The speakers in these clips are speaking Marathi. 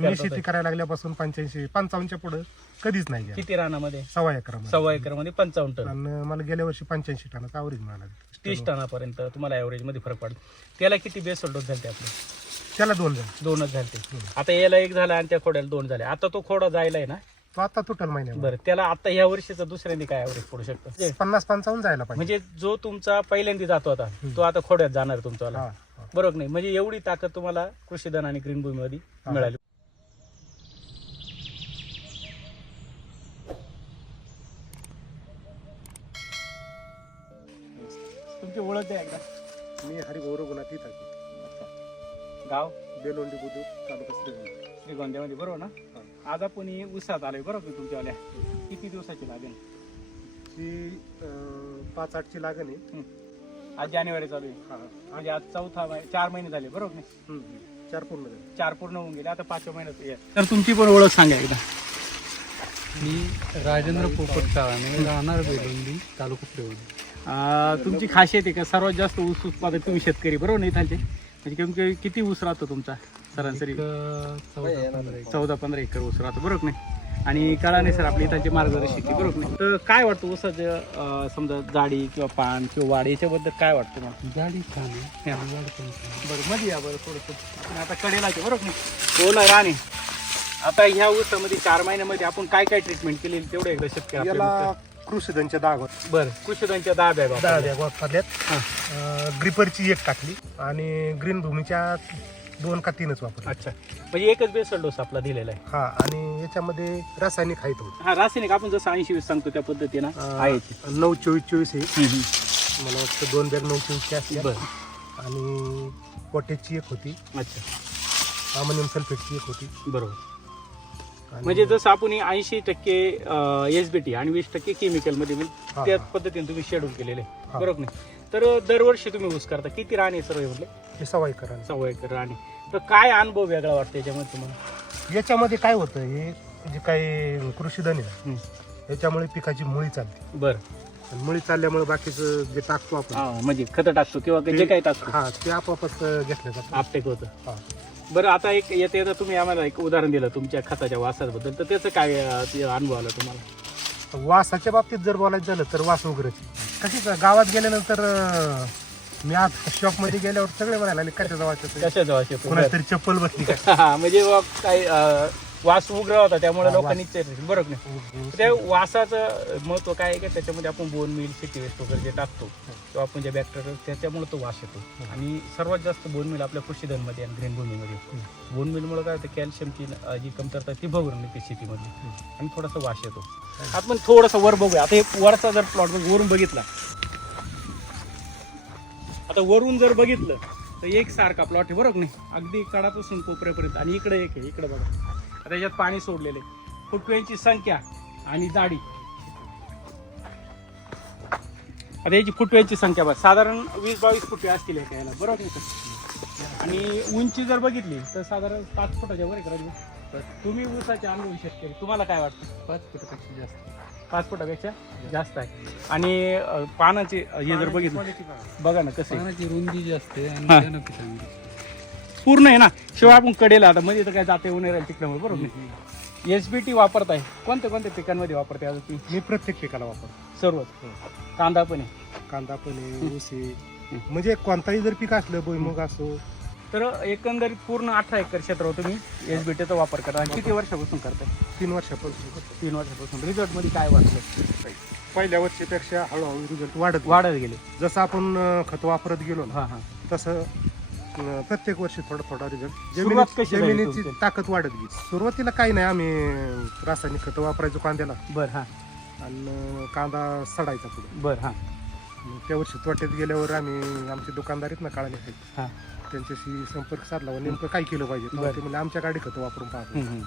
मी करतात शेती करायला लागल्यापासून पंच्याऐंशी पंचावन्नच्या पुढे कधीच नाही गेला. किती रानामध्ये? सव्वा एकर सव्वा एकरमध्ये पंचावन्न टन. आणि मला गेल्या वर्षी पंच्याऐंशी टनाचा आवरेज मिळाला तीस टनापर्यंत तुम्हाला ऍव्हरेजमध्ये फरक पडतो. त्याला किती बेसल डोस झाले आपले? त्याला दोन जण दोनच झाले आता याला एक झाला आणि त्या खोड्याला दोन झाले. आता तो खोडा जायलाय ना? तो आता टोटल महिन्यात बरं त्याला आता ह्या वर्षीचं दुसऱ्यांदा काय ऍव्हरेज पडू शकतं? पन्नास पंचावन्न जायला पाहिजे. म्हणजे जो तुमचा पहिल्यांदा जातो आता तो आता खोड्यात जाणार तुमचा हा, हा. बरोबर नाही? म्हणजे एवढी ताकद तुम्हाला कृषीधन आणि ग्रीन भूमीमध्ये. मिळाली. बेलोंडी बुद्रुक तालुका श्रीगोंदा. श्रीगोंद्यामध्ये बरोबर ना? आज आपण ही उसात आलोय बरोबर तुमच्यावाल्या किती दिवसाची लागेल ही अं, पाच आठची लागण आहे. आज जानेवारी चालू आहे. हा. म्हणजे आज चौथा महिना चार महिने झाले बरोबर नाही हम्म, हम्म. चार पूर्ण झाले. चार पूर्ण होऊन गेले आता पाचव्या महिन्यात आहे. तर तुमची पण ओळख सांगा एकदा. मी राजेंद्र पोपट काळाने राहणार बेलुंडी तालुका अं, तुमची खासियत आहे का? सर्वात जास्त ऊस उत्पादक तुम्ही शेतकरी बरोबर नाही थांबते म्हणजे कमी किती ऊस राहतो तुमचा सरासरी? चौदा पंधरा एकर. ऊस राहतो बरोबर नाही? आणि कळाने सर आपली इथांची मार्गदर्शक आहे बरोबर नाही? तर काय वाटतं ऊसाचं समजा जाडी किंवा पान किंवा वाढ याच्याबद्दल काय वाटतं मग जाडी आहे. बरं मध्ये या बरं थोडंसं. आता कडेला बरोबर नाही? हो ना राणे. आता ह्या ऊसामध्ये चार महिन्यामध्ये आपण काय काय ट्रीटमेंट केली तेवढं एकदा शेतकरी याला कृषीधनच्या दहा गोट बरं कृषीदांच्या दहा बॅग दहा बॅग वापरल्यात ग्रिपरची एक टाकली आणि ग्रीन भूमीच्या दोन का तीनच वापर अच्छा. म्हणजे एकच बेसल डोस आपला दिलेला आहे. हा आणि याच्यामध्ये रासायनिक आहे तो हा रासायनिक. आपण जसं ऐंशी वीस सांगतो त्या पद्धतीनं आहे ते. नऊ चोवीस चोवीस आहे मला वाटतं दोन बॅग नऊ चोवीसची असल्या बरं. आणि पोटॅशची एक होती. अच्छा. अमोनियम सल्फेटची एक होती. बरोबर. म्हणजे जसं आपण ऐंशी टक्के एस बी टी आणि वीस टक्के केमिकलमध्ये म्हणजे हा, त्या हा. पद्धतीने तुम्ही शेड्यूल केलेले हा. बरोबर नाही? तर दरवर्षी तुम्ही ऊस करता. किती राणे सर्व म्हटले हे सवय एकर आहे. सव्वा एकर राणे. तर काय अनुभव वेगळा वाटतो याच्यामध्ये तुम्हाला? याच्यामध्ये काय होतं हे जे काही कृषीधन आहे. याच्यामुळे पिकाची मुळी चालते. बरं. आणि मुळी चालल्यामुळे बाकीचं जे टाकतो आपण हा म्हणजे खतं टाकतो किंवा जे काही टाकतो. हा ते आपोआपच घेतलं जातं आपटेक होतं. हा. बरं आता एक येता येता तुम्ही आम्हाला एक उदाहरण दिलं तुमच्या खताच्या वासाबद्दल. तर त्याचं काय अं, ते अनुभव आला तुम्हाला? वासाच्या बाबतीत जर बोलायचं झालं तर वास वगैरे कशी का- गावात गेल्यानंतर अं, मी आज शॉपमध्ये गेल्यावर सगळे लागले कशाचा वास येतोय? कशाचा वास येतो कोणाची तरी चप्पल बसली हा, म्हणजे काय अं, वास उग्र होता त्यामुळे लोकांनी ते- बरोबर नाही? त्या वासाचं महत्त्व काय आहे की त्याच्यामध्ये आपण बोन मिल सिटी वेस्ट वगैरे जे टाकतो किंवा आपण जे बॅक्टेरिया त्याच्यामुळे तो वास येतो. आणि सर्वात जास्त बोन मिल आपल्या कृषीधनमध्ये आणि ग्रेन भूमीमध्ये बोन मिलमुळे काय होतं कॅल्शियमची जी कमतरता ती भरून येते शेतीमध्ये. आणि थोडासा वास येतो. आपण थोडंसं वर बघूया. आता हे वरचा जर प्लॉट वरून बघितला. आता वरून जर बघितलं तर एक सारखा प्लॉट आहे बरोबर नाही? अगदी कडापासून कोपऱ्यापर्यंत. आणि इकडे एक आहे इकडे बघा. त्याच्यात पाणी सोडलेले. फुटव्यांची संख्या आणि जाडी. आता याची फुटव्यांची संख्या बघा. साधारण वीस बावीस फुटवे असतील एका याला. बरोबर का? आणि उंची जर बघितली तर साधारण पाच फुटाच्या वर करायची तुम्ही ऊसाचे अनुभव शेतकरी तुम्हाला काय वाटतं? पाच फुटापेक्षा जास्त. पाच फुटापेक्षा जास्त आहे. आणि पानाचे हे जर बघितलं बघा ना कसं रुंदी जास्त आहे पूर्ण आहे ना. शिवाय आपण कडेला आता मध्ये तर काय जाते येऊन राहील तिकडे बरोबर एस बी टी वापरताय. कोणत्या कोणत्या पिकांमध्ये वापरते आता ती मी प्रत्येक पिकाला वापरतो. सर्वच? कांदा पण आहे. कांदा पण आहे ऊस आहे. म्हणजे कोणताही जर पीक असलं भुईमुग असो. तर एकंदरीत पूर्ण अठरा एकर क्षेत्रावर तुम्ही एस बी टीचा वापर करा आणि किती वर्षापासून करताय? तीन वर्षापासून करतो. तीन वर्षापासून. रिझल्टमध्ये काय वाटलं? पहिल्या वर्षीपेक्षा हळूहळू रिझल्ट वाढत वाढत गेले. जसं आपण अं, खत वापरत गेलो ना हा हा. तसं अं, प्रत्येक वर्षी थोडा थोडा रिझल्ट. सुरुवात कशी झाली जमिनीची तुमची? ताकद वाढत गेली. सुरुवातीला काही नाही आम्ही रासायनिक खतं वापरायचो कांद्याला. बर हा. आणि कांदा सडायचा पुढे. बर हा. मग त्या वर्षी तोट्यात गेल्यावर आम्ही आमचे दुकानदार आहेत ना काळाने हा. त्यांच्याशी संपर्क साधला व नेमकं काय केलं पाहिजे? तेव्हा. ते म्हणजे आमच्या गाडी खतं वापरून पाहतो हम्म, हम्म.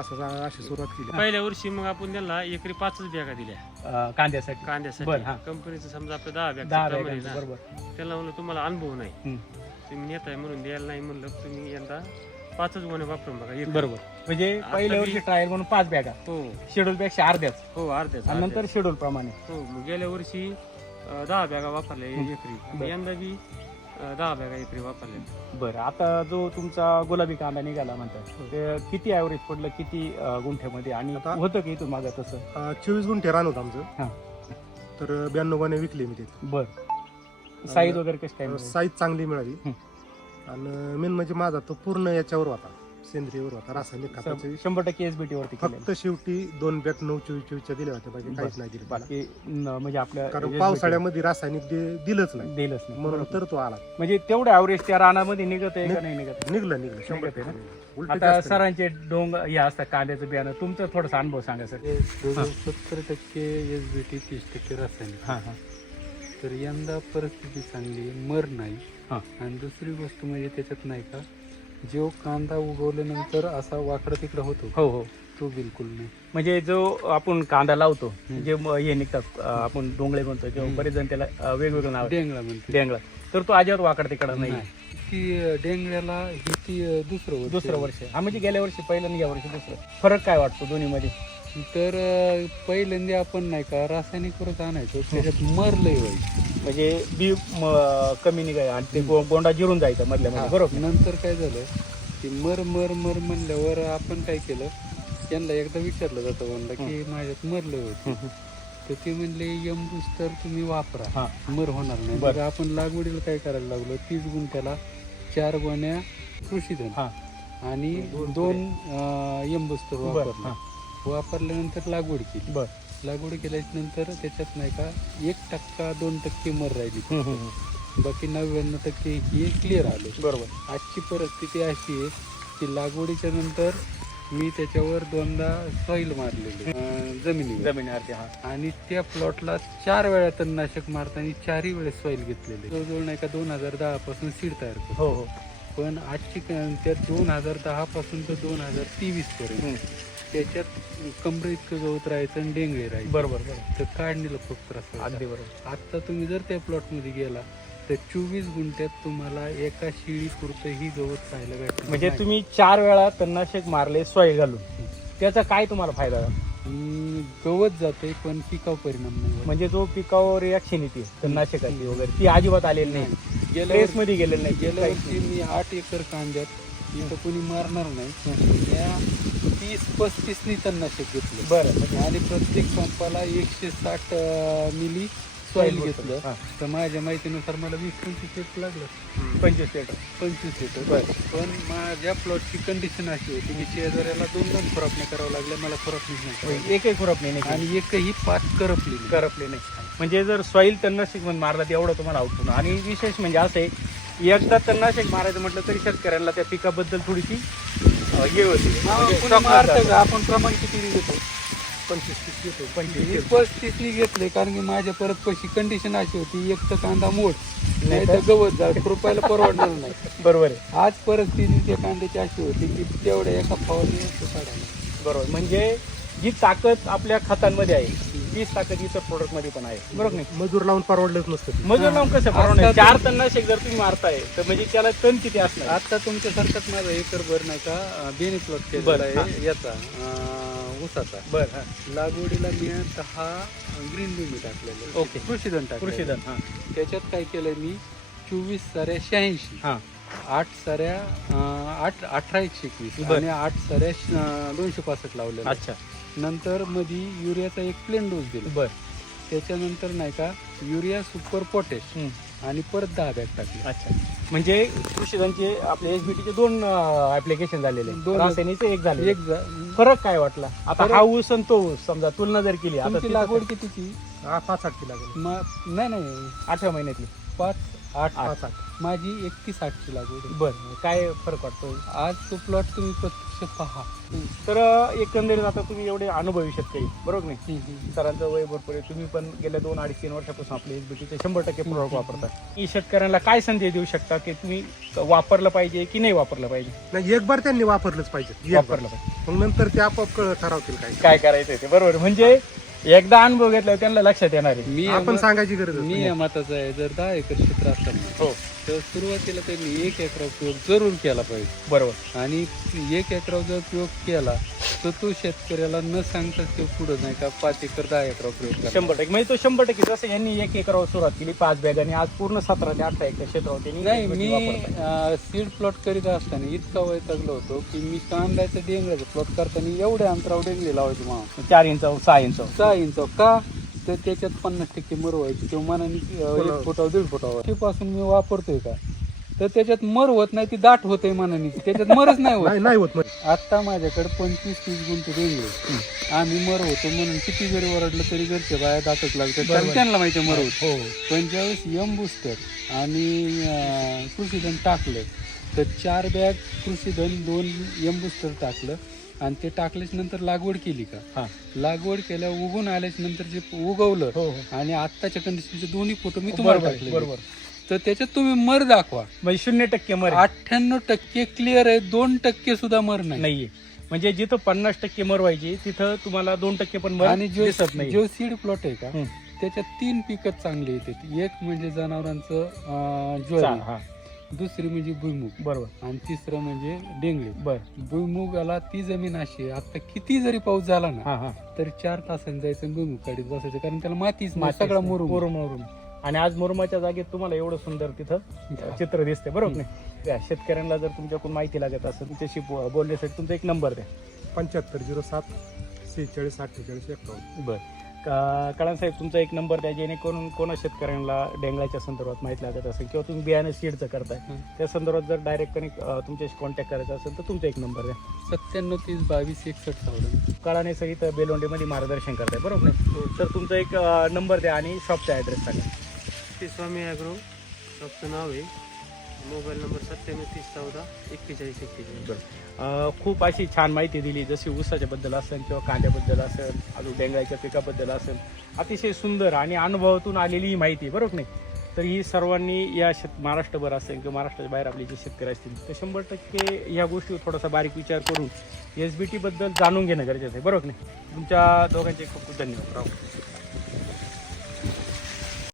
असं जा- अशी सुरुवात केली. पहिल्या वर्षी मग आपण त्यांना एकरी पाचच बॅगा दिल्या. अं, कांद्यासाठी. बरं, कांद्यासाठी हा. कंपनीचं समजा आपलं दहा बॅग दहा बॅगांचं, ना, बरोबर. त्याला म्हणलं तुम्हाला अनुभव नाही. हम्म. तुम्ही नेताय म्हणून द्यायला नाही म्हणलं तुम्ही यंदा पाचच गोणे वापरून बघा. एकरी. बरोबर. म्हणजे पहिल्या वर्षी ट्रायल म्हणून पाच बॅगा हो. शेड्यूल पेक्षा अर्ध्याच. हो अर्ध्याच आणि नंतर. शेड्यूल प्रमाणे. हो मग गेल्या वर्षी अं, दहा बॅगा वापरल्या. एकरी. यंदा बी अं, दहा बॅगा एकरी वापरले बरं आता जो तुमचा गुलाबी कांदा निघाला म्हणतात ते किती ॲव्हरेज पडलं किती अं, गुंठ्यामध्ये? आणि आता- होतं की इथून मागं तसं चोवीस गुंठे रान होतं हा. आमचं तर ब्याण्णव गोणे विकले मी ते बरं. साईज वगैरे कशी काय मिळाली? साईज चांगली मिळाली. हं. आणि मेन म्हणजे माझा तो पूर्ण याच्यावर होता. सेंद्रियवर होता रासायनिक खताचे. शंभर टक्के एस बी टी वरती केलेलं. फक्त शेवटी दोन बॅग नऊ चोवीस चोवीसच्या दिल्या होत्या बाकी काहीच नाही दिले बाकी न- म्हणजे आपल्या कारण SBT पावसाळ्यामध्ये रासायनिक दे- दिलंच नाही. दिलंच नाही. म्हणून बरोबर. तर तो आला. म्हणजे तेवढं ॲव्हरेज त्या रानामध्ये निघत आहे का नि- नाही निघत निघलं निघलं. शंभर ना? टक्के उलट आता जास्त सरांचे डोंग हे असतात कांद्याचं बियाणं. तुमचा थोडासा अनुभव सांगा सर. सत्तर टक्के एस बी टी तीस टक्के रासायनिक. हां हां. तर यंदा परिस्थिती चांगली आहे, मर नाही हा. आणि दुसरी गोष्ट म्हणजे त्याच्यात नाही का जो कांदा उगवल्यानंतर असा वाकडा तिकडं होतो हो हो तो बिलकुल नाही म्हणजे जो आपण कांदा लावतो. जे म- हे निघतात अं, आपण डोंगळे म्हणतो किंवा. बरेच जण त्याला अं, वेगवेगळं नाव आहे. डेंगळा म्हणते डेंगळा तर तो अजिबात वाकड तिकडं नाही नाही. ती अं, डेंगळ्याला ही ती अं, दुसरं वर्ष दुसरं वर्ष हा म्हणजे गेल्या वर्षी पहिलं आणि या वर्षी दुसरं फरक काय वाटतो दोन्हीमध्ये तर पहिल्यांदा आपण नाही का रासायनिकवरच आणायचो. त्याच्यात मर लय व्हायची. म्हणजे बी म- कमी निघाय आणि ते गो- गोंडा जिरून जायचा मधल्या मध्ये बरोबर? नंतर काय झालं की मर मर मर म्हणल्यावर आपण काय केलं त्यांना एकदा विचारलं जातं म्हणलं की माझ्यात मरलं होतं हम्म. तर ते म्हणले यम तर तुम्ही वापरा. हा. मर होणार नाही. बरं. मग आपण लागवडीला काय करायला लागलो? तीस गुंठ्याला चार गोण्या कृषीधन हा. आणि दोन यम बुस्टर बरं वापरले. हा. वापरल्यानंतर लागवड केली. बर. लागवड केल्याच्यानंतर त्याच्यात नाही का एक टक्का दोन टक्के मर राहिली. बाकी नव्याण्णव टक्के हे क्लिअर आले. बरोबर. आजची परिस्थिती अशी आहे की लागवडीच्या नंतर मी त्याच्यावर दोनदा सॉईल मारलेले. अं, जमिनीवर. जमिनीवरती हा. आणि त्या प्लॉटला चार वेळा तणनाशक मारताना चारही वेळेस सॉईल घेतलेले. जवळजवळ नाही का दोन हजार दहा पासून सीड तयार करतो. हो हो. पण आजची त्या दोन हजार दहा पासून तर दोन हजार तेवीस पर्यंत. त्याच्यात कमरे इतकं गवत राहायचं आणि डेंगळे राहायचे. बरोबर बरोबर. तर काढणीला खूप त्रास व्हायचा. अगदी बरोबर. आता तुम्ही जर त्या प्लॉटमध्ये गेला तर चोवीस गुंठ्यात तुम्हाला एका शिडी पुरतं ही गवत पाहायला भेटणार म्हणजे नाही. तुम्ही चार वेळा तणनाशक मारले सोय घालून. त्याचा काय तुम्हाला फायदा? झाला? गवत जाते पण पिकाव परिणाम नाही होत. म्हणजे जो पिकावर रिॲक्शन येते तणनाशकाची वगैरे ती अजिबात आलेली नाही. गेल्या वर्षी मध्ये गेलेलं नाही. गेल्या वर्षी मी आठ एकर कांद्यात इथं कोणी मारणार नाही. या तीस पस्तीसनी तणनाशक घेतलं. बरं म्हणजे आणि प्रत्येक पंपाला एकशे साठ मिली सॉईल घेतलं. हा. तर माझ्या माहितीनुसार मला वीस पंचवीस लिटर लागलं. पंचवीस लिटर पंचवीस लिटर बरं. पण माझ्या प्लॉटची कंडिशन अशी होती की शेजाऱ्याला दोन दोन खुरापण्या करावं लागल्या. मला खुरापणी नाही. एकही खुरपणी नाही. आणि एकही पाच करपली. करपले नाही. म्हणजे जर सॉईल तणनाशक म्हणून मारला तर एवढं तुम्हाला आउटपुट आणि विशेष म्हणजे असं आहे एकदा तणनाशक मारायचं म्हटलं तरी शेतकऱ्यांना त्या पिकाबद्दल थोडीशी हे होती. म्हणजे? आपण प्रमाण किती घेतो पंचवीस तीस घेतो पंचवीस मी. पस्तीसनी घेतले कारण की माझ्या परत पैशी कंडिशन अशी होती एक तर कांदा मोड नाही नाही तर गवत झाड रुपयाला परवडणार नाही. बरोबर आहे. आज परिस्थिती त्या कांद्याची अशी होती की तेवढ्या एका फवारणी काढायला बरोबर. म्हणजे जी ताकद आपल्या खतांमध्ये आहे तीच ताकद इतर प्रोडक्टमध्ये पण आहे बरोबर नाही मजूर लावून परवडलंच नसतं. मजूर लावून कसं परवडणार? तर- चार तणनाशक जर तुम्ही मारताय तर म्हणजे त्याला तण किती असणार आता तुमच्या सारखाच माझा एकर भर नाही का बेनी प्लॉट केलेला बरं, आहे याचा ऊसाचा बरं हा. लागवडीला मी दहा ग्रीन लिमी टाकलेले ओके. कृषीधन. कृषीधन हा त्याच्यात काय केलंय मी चोवीस साऱ्या शहाऐंशी हा आठ साऱ्या आठ अठरा एकशे एकवीस बरं. आणि आठ साऱ्या अं, दोनशे पासष्ट लावलेल्या अच्छा. नंतर मध्ये युरियाचा एक प्लेन डोस दिला. बर. त्याच्यानंतर नाही का युरिया सुपर पोटॅश आणि परत दहा बॅग टाकले. अच्छा. म्हणजे कृषीधनचे आपले एसबीटीचे दोन ऍप्लिकेशन झालेले दोन. रासायनिकचे एक झाले एक जा- फरक काय वाटला? आता फरक- हा ऊस आणि तो ऊस समजा तुलना जर केली आता तुमची लागवड कितीची? पाच आठ लागेल. म- नाही नाही. आठव्या महिन्यातली. पाच आठ आठ. माझी एकतीस आठची लागवड आहे. बर काय फरक वाटतो आज तो प्लॉट तुम्ही प्रत्यक्ष पहा. तर एकंदरीत आता तुम्ही एवढे अनुभवी शेतकरी बरोबर नाही? सरांचं वय भरपूर आहे. तुम्ही पण गेल्या दोन अडीच तीन वर्षापासून आपले एसबीटीचे शंभर टक्के प्रोडक्ट वापरता. की शेतकऱ्यांना काय संदेश देऊ शकता की तुम्ही वापरलं पाहिजे की नाही वापरलं पाहिजे? नाही एक बार त्यांनी वापरलंच पाहिजे. एक बार. वापरलं पाहिजे. मग नंतर ते आपोआप ठरवतील काय. काय करायचं ते? बरोबर. म्हणजे एकदा अनुभव घेतल्यावर त्यांना लक्षात येणार आहे. मी आपण सांगायची गरज मी या मताचा आहे जर दहा एकर क्षेत्र असेल ना, हो. तर सुरुवातीला त्यांनी एक एकरा उपयोग जरूर केला पाहिजे. बरोबर. आणि एक एकराव जर उपयोग केला तर तो शेतकऱ्याला न सांगताच ते पुढं नाही का पाच एकर दहा एकर प्रयोग करणार. शंभर टक्के. म्हणजे तो शंभर टक्के जसं यांनी एक एकरावर सुरुवात केली पाच बॅग आणि आज पूर्ण सतरा ते अठरा एकर क्षेत्रावर त्यांनी नाही मी वापरताय. सीड प्लॉट करीत असताना इतका वैतागलो होतो की मी कांद्याचं डेंगळ्याचं प्लॉट करताना एवढ्या अंतरावर डेंगळे लावायचे मामा चार इंच सहा इंच. सहा इंच. का? तर त्याच्यात पन्नास टक्के मर व्हायची किंवा मनाने एक फुटावर दीड फुटावर. पासून मी वापरतोय का? तर त्याच्यात मर होत नाही ती दाट होते मनाने. त्याच्यात मरच नाही होत. नाही नाही होत आता माझ्याकडे पंचवीस तीस गुंठ डेंगळे आम्ही मर होतो म्हणून किती जरी ओरडलं तरी घरच्या बाया दातच लागतात. कारण त्यांना माहिती मर होत. हो पण ज्यावेळेस यम बुस्टर आणि कृषीधन टाकलं तर चार बॅग कृषीधन दोन यम बुस्टर टाकलं. आणि ते टाकल्याच नंतर लागवड केली का? हा. लागवड केल्या उगून आल्याच नंतर जे उगवलं हो हो. आणि आत्ताच्या कंडिशनचे दोन्ही फोटो मी तुम्हाला टाकले बरोबर. तर त्याच्यात तुम्ही मर दाखवा. म्हणजे शून्य टक्के मर अठ्ठ्याण्णव टक्के क्लिअर आहे दोन टक्के सुद्धा मर नाही. नाहीये. म्हणजे जिथं पन्नास टक्के मर व्हायची तिथं तुम्हाला दोन टक्के पण मर आणि जो जो सीड प्लॉट आहे का. त्याच्यात तीन पिकं चांगली येतात. एक म्हणजे जनावरांचं ज्वारी. दुसरी म्हणजे भुईमुग. बरोबर. आणि तिसरं म्हणजे डेंगळे बर. भुईमुगाला ती जमीन अशी आहे आता किती जरी पाऊस झाला ना हा हा. तर चार तासांनी जायचं आणि भुईमुग काढीत बसायचं. कारण त्याला मातीच नाही सगळा. मुरुम. मुरुम मुरुम. आणि आज मुरुमाच्या जागेत तुम्हाला एवढं सुंदर तिथं चित्र दिसते बरोबर नाही? या शेतकऱ्यांना जर तुमच्याकडून माहिती लागत असेल तुमच्याशी बो- बोलण्यासाठी तुमचा एक नंबर द्या. पंच्याहत्तर झिरो सात सेहेचाळीस अठ्ठेचाळीस एकावन्न. बर. कळण साहेब तुमचा एक नंबर द्या जेणेकरून कोणा शेतकऱ्यांना डेंगळ्याच्या संदर्भात माहिती लागत असेल किंवा तुम्ही बियाणं सीडचं करताय. हं. त्या संदर्भात जर डायरेक्ट कनेक्ट तुमच्याशी कॉन्टॅक्ट करायचा असेल तर तुमचा एक नंबर द्या. सत्त्याण्णव तीस बावीस एकसष्ट सावडं कळाने सहित बेलोंडेमध्ये मार्गदर्शन करताय बरोबर? नाही तर तुमचा एक नंबर द्या आणि शॉपचा ॲड्रेस सांगा. ते स्वामी ॲग्रो शॉपचं नाव आहे. मोबाईल नंबर सत्त्याण्णव तीस चौदा एक्केचाळीस एक्केचाळीस. खूप अशी छान माहिती दिली जशी ऊसाच्या बद्दल असेल किंवा कांद्याबद्दल असेल अजून डेंगळ्याच्या पिकाबद्दल असेल. अतिशय सुंदर आणि अनुभवातून आलेली ही माहिती बरोबर नाही? तर ही सर्वांनी या शेत महाराष्ट्रभर असेल किंवा महाराष्ट्राच्या बाहेर आपले जे शेतकरी असतील तर शंभर टक्के या गोष्टीवर थोडासा बारीक विचार करून एस बी टीबद्दल जाणून घेणं गरजेचं आहे बरोबर नाही? तुमच्या दोघांचे खूप खूप धन्यवाद. राहू